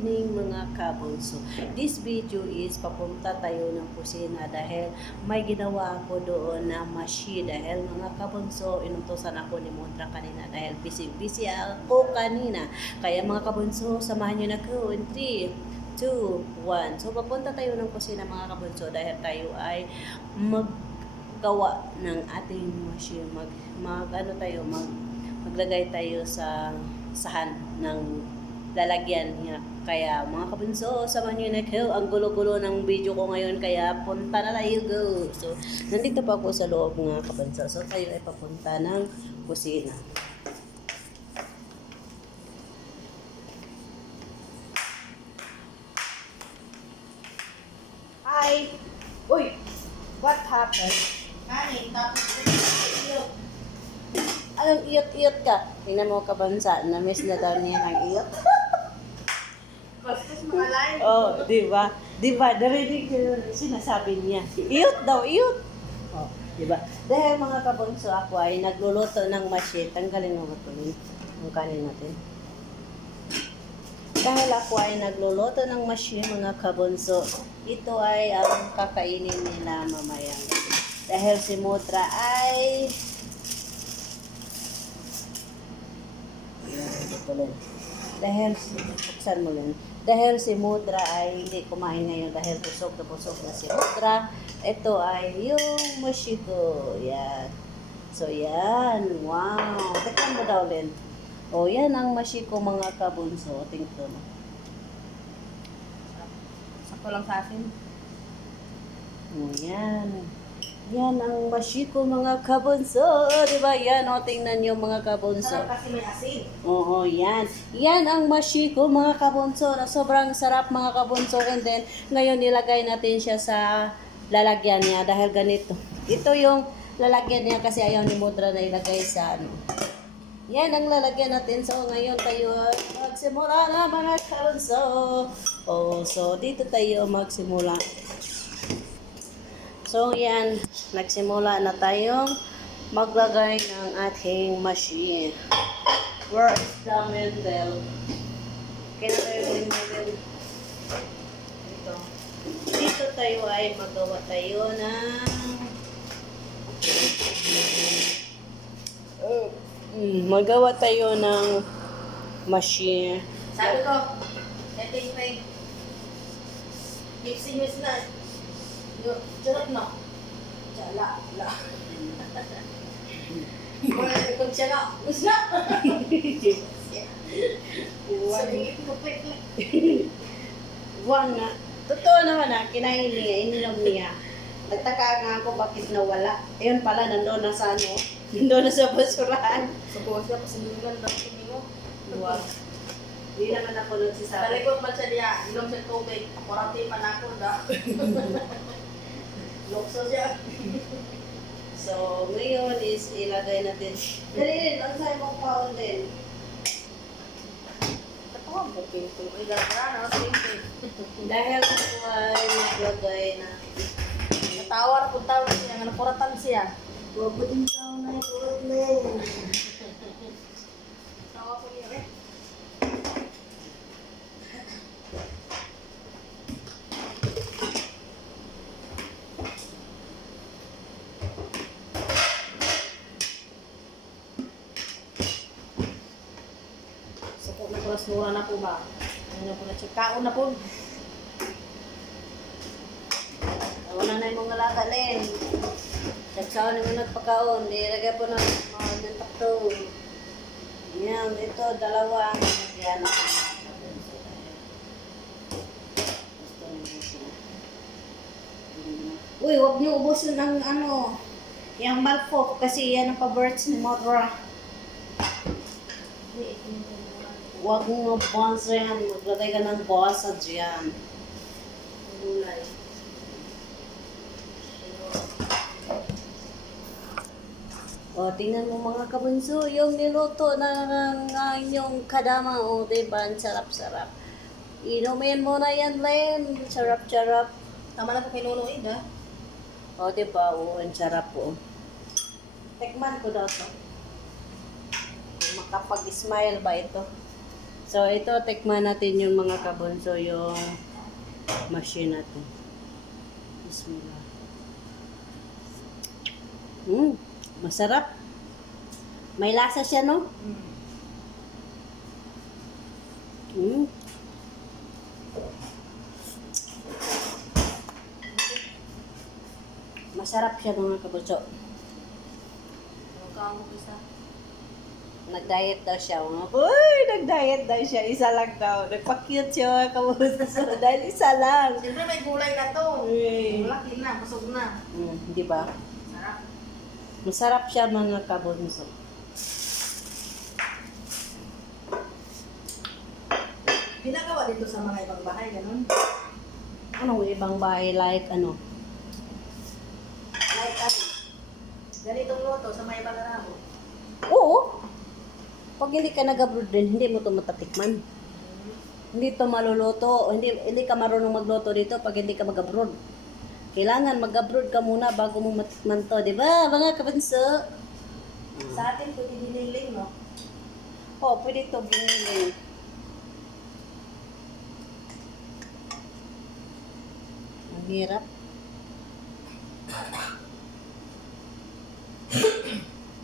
evening mga kabunso. This video is papunta tayo ng kusina dahil may ginawa ako doon na mashi dahil mga kabunso, inutusan ako ni Mondra kanina dahil busy ako kanina. Kaya mga kabunso, samahan nyo na ko in 3, 2, 1. So papunta tayo ng kusina mga kabunso dahil tayo ay maggawa ng ating mashi. Maglagay tayo sa sahan ng lalagyan niya. Kaya mga kabunso, samahan nyo na ko. Ang gulo-gulo ng video ko ngayon, kaya punta na tayo, go! So, nandito pa ako sa loob mga kabunso. So, tayo ay papunta ng kusina. Hi! Uy! What happened? Kanin, tapos iyot. Anong iyot-iyot ka? Tingnan mo kabansa, na-miss na daw niya ng iyot. Bastos mga lain. Oh, di ba? Di ba? Narinig ko yun. Sinasabi niya. Iyot daw, iyot. Oh, di ba? Dahil mga kabunso, ako ay nagluluto ng mashi. Tanggalin mo ito yung kanin natin. Dahil ako ay nagluluto ng mashi, mga kabunso, ito ay ang kakainin nila mamaya. Dahil si Mondra ay buksan mo lang. Dahil si Mondra ay hindi kumain ngayon dahil busog na si Mondra. Ito ay yung mashi ko. Yan. So, yan. Wow. Tekman mo daw, Len. O, yan ang mashi ko mga kabunso. Tingnan mo. Sakto lang sa akin. O, yan. Yan ang mashi ko mga kabunso. Diba? Yan. O, tingnan nyo mga kabunso. Sarap kasi may asin. Oo, yan. Yan ang mashi ko mga kabunso na sobrang sarap mga kabunso. And then, ngayon nilagay natin siya sa lalagyan niya dahil ganito. Ito yung lalagyan niya kasi ayaw ni Mondra na ilagay sa ano. Yan ang lalagyan natin. So, ngayon tayo magsimula na mga kabunso. Oh, so, dito tayo magsimula. So, yan. Nagsimula na tayong maglagay ng ating machine. Where is the Mendel? Kaya tayo yung Mendel. Dito. Dito tayo ay magawa tayo ng magawa tayo ng machine. Sabi ko, eting pay. Mixing is na. Charot na. Chala. Kung siya na, usla! Sabihin ko, Buwan nga. Totoo naman kinain niya, ininom niya. Nagtaka nga ako bakit nawala. Ayun pala, nandoon na sa ano. Nandoon na sa basurahan. Subukan siya, pasinungan na ito mo. Wow. Hindi naman ako nagsasabi. Talikot man siya niya, inom siya tubig. Kurati man ako da. Lukso siya. So, ngayon is ilagay natin. Dali rin, ang sa'yo mong paon din. Ito nga, booking ko. Ay, gara-gara na, simple. Dahil ako ay naglagay na. Natawa na kung tawag siya, nga nakuratan siya. Huwag mo din taon na ito ulit. Tawa ko niya, eh. Suko na ko, mura na po ba? Ano na po na siya? Kaon na po. Wala na yung mga lakalin. Nagsaon yung nagpakaon. Ilagay po ng mga takto. Yan, ito, dalawa. Yan ako. Uy, huwag niyo ubusin ng ano, yung malpok kasi yan ang paborits ni Mondra. Huwag mo bonsa yan. Maglagay ka ng bosa dyan. Gulay. O, tingnan mo mga kabunso, yung niluto ng inyong kadama. O, diba? Ang sarap-sarap. Inumin mo na yan, Len. Sarap-sarap. Tama na po kay Nunoid, ha? O, diba? O, ang sarap po. Tekman ko daw to. Makapag-smile ba ito? So, ito, tikman natin yung mga kabunso, yung machine natin. Bismillah. Masarap. May lasa siya, no? Masarap siya mga kabunso. Ang kaamo isa. Nag-diet daw siya. Uy, nag-diet daw siya. Isa lang daw. Nagpa-cute siya mga kabunso. Dahil isa lang. Siyempre may gulay na to. Uy. Malaki na, busog na. Di ba? Sarap. Masarap siya mga kabunso. Ginagawa dito sa mga ibang bahay, ganun. Anong ibang bahay like ano? Like ano? Ganitong luto sa mga ibang arabo. Oo. Pag hindi ka nag-abroad din, hindi mo ito matatikman. Hindi ito maluluto. Hindi ka marunong magluto dito pag hindi ka mag-abroad. Kailangan mag-abroad ka muna bago mo matikman to. Di ba, mga kabanso? Sa atin, pwede diniling, no? Oo, pwede ito binili. Ang hirap.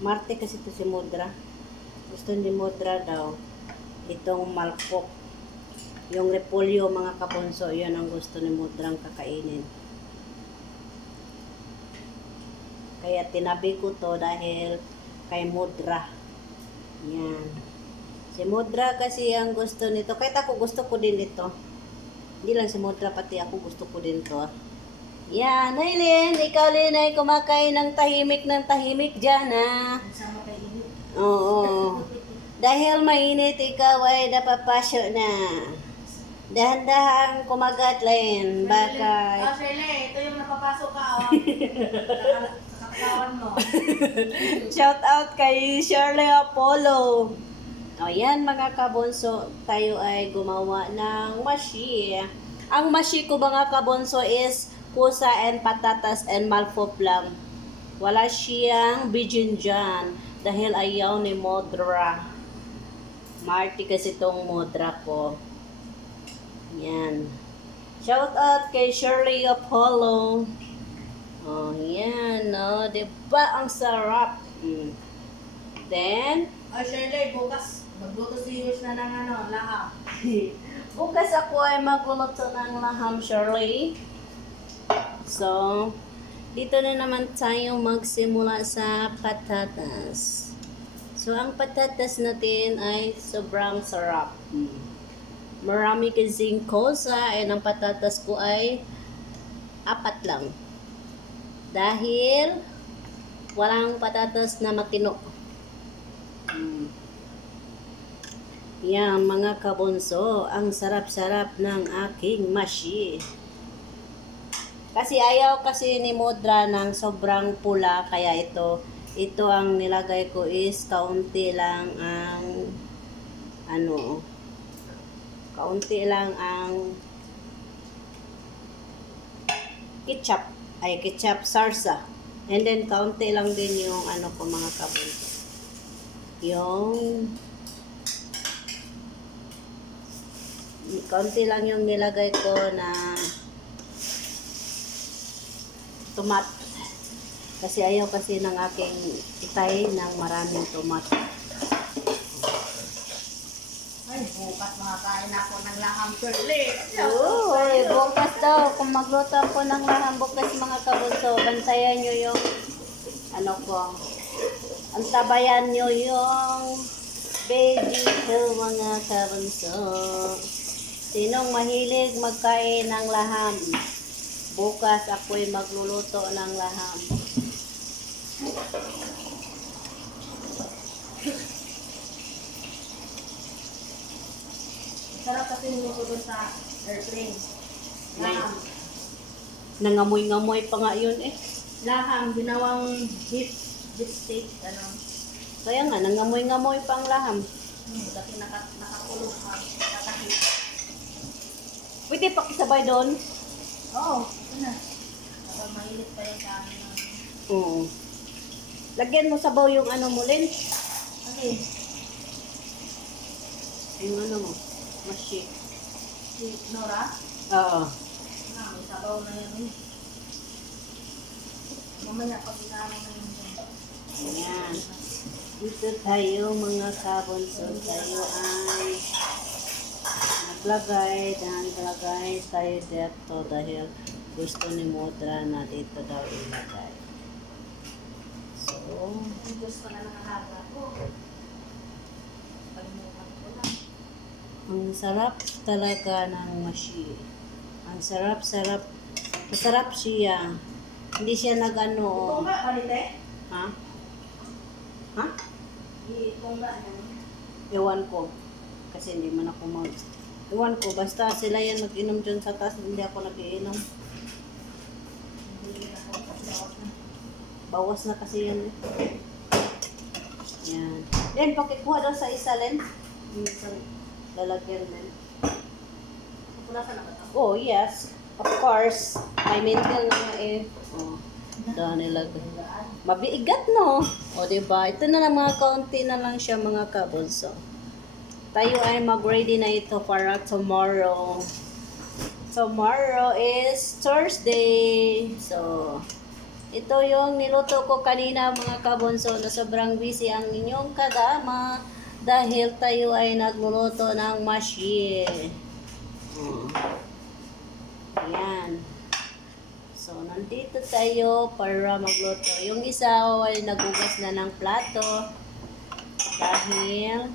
Marte kasi ito si Mudra. Gusto ni Mudra daw itong malpok. Yung repolyo mga kabunso, yun ang gusto ni Mudrang kakainin. Kaya tinabi ko to dahil kay Mudra. Yan. Si Mudra kasi ang gusto nito. Kahit ako gusto ko din ito. Hindi lang si Mudra, pati ako gusto ko din to. Yan, Nailin, ikaw Lin ay kumakain ng tahimik dyan ha. Sama kay init. Oo. Dahil mainit, ikaw ay napapasyo na. Dahan-dahan kumagat Lin. Baka... Shirley, ito yung napapasok ka, oh. Kakakawan mo. Shout out kay Shirley Apollo. O yan mga kabonso, tayo ay gumawa ng mashi. Ang mashi ko mga kabonso is pusa and patatas and malpop lang. Wala siyang bijin dyan dahil ayaw ni Modra. Marty kasi itong Modra ko. Yan. Shout out kay Shirley Apollo. Oh, yan. Oh, diba ang sarap? Then, Shirley, bukas magluto si Yush na ng laham. bukas ako ay magluluto ng laham, Shirley. So, dito na naman tayo magsimula sa patatas. So, ang patatas natin ay sobrang sarap. Marami kasing kosa and ang patatas ko ay 4 lang. Dahil walang patatas na matino. Yan mga kabonso, ang sarap-sarap ng aking mashi. Kasi ayaw kasi ni Modra ng sobrang pula, kaya ito ang nilagay ko is kaunti lang ang kaunti lang ang ketchup sarsa. And then kaunti lang din yung ko mga kabunso. Yung kaunti lang yung nilagay ko na tomat. Kasi ayaw kasi ng aking itay ng maraming tomat. Ay, bukas makakain ako ng laham, Shirley. Uy, bukas daw. Kung magluto ako ng laham bukas mga kabunso, bantayan nyo yung ko. Antabayan nyo yung veggie hill mga kabunso. Sinong mahilig magkain ng laham? Bukas ako'y magluluto ng laham. Sarap kasi niluto doon sa airplane. Laham. Nangamoy-ngamoy pa nga yun eh. Laham, ginawang beef steak, Kaya nga, nangamoy-ngamoy pa ang laham. Kasi nakakulong pa. Nakahit. Pwede pakisabay doon? Oo, ito na. Kapag mahilit pa yung sa amin. Oo. Lagyan mo sabaw yung mo, Lin. Okay. Yung ano mo, mashi. Si Nora? Oo. May sabaw na yan. Mamaya pag inaano na yun. Ayan. Dito tayo mga kabunso. Tayo ay naglagay tayo dito dahil gusto ni Mudra na dito daw ilagay. So, Gusto na nakalaga ko. Palimutan ko lang. ang sarap talaga ng mashi. Ang sarap-sarap. Masarap siya. Hindi siya Ito nag-ano. nga, palite? Ha? Ha? Ito nga. Ewan ko. Kasi hindi man ako mag... Ewan ko. Basta sila yan mag-inom dyan sa taas. Hindi ako nag-iinom. Bawas na kasi yan. Yan. Len, pakikuha daw sa isa, Len. Minsan, lalagyan, Len. Pupunasan na ba ito? Oh, yes. Of course. May mental na nga eh. Oh. Dahil nilagay. Mabiigat, no? O, diba? Ito na lang mga kaunti na lang siya, mga kabunso. Tayo ay mag-ready na ito para tomorrow. Tomorrow is Thursday. So, ito yung niluto ko kanina, mga kabunso, na sobrang busy ang inyong kadama dahil tayo ay nagluluto ng mashi. Ayan. So, nandito tayo para magluto. Yung isa ay nagugas na ng plato dahil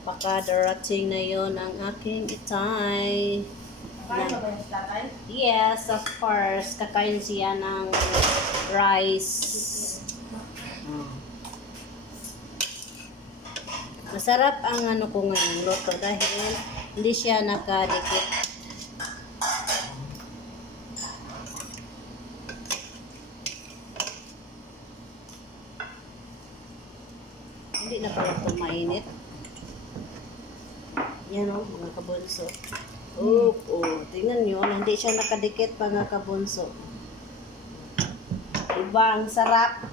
baka darating na yon ang aking itay. Kakain ba ba yung tatay? Yes, of course. Kakain siya ng rice. Masarap ang ano ko ngayon, luto dahil hindi siya nakadikit. Hindi na pala ito mainit. Yan o, mga kabunso. Tingnan nyo, hindi siya nakadikit, mga kabunso. Diba, ang sarap.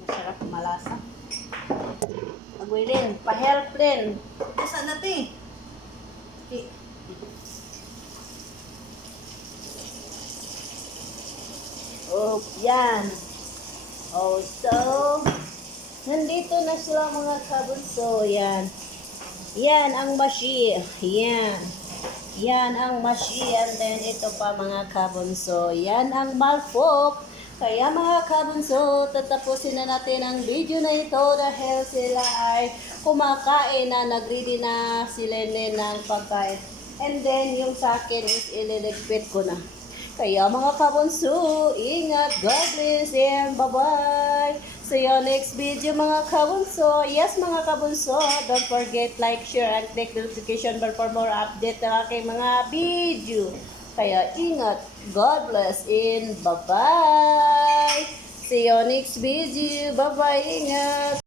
Masarap, malasa. Pag-wilin, pa-help din. Saan natin? Okay. Oh, yan. Oh, so, nandito na sila, mga kabunso. Yan. Yan ang mashi. Yan. Yan ang mashi. And then, ito pa, mga kabunso. Yan ang malpok. Kaya, mga kabunso, tatapusin na natin ang video na ito dahil sila ay kumakain na, nag-ready na sila ng pagkain. And then, yung sa akin is ililigpit ko na. Kaya mga kabunso, ingat, God bless, and bye-bye. See you next video, mga kabunso. Yes, mga kabunso, don't forget like, share, and click the notification bell for more update ng aking mga video. Kaya ingat, God bless, and bye-bye. See you next video. Bye-bye, ingat.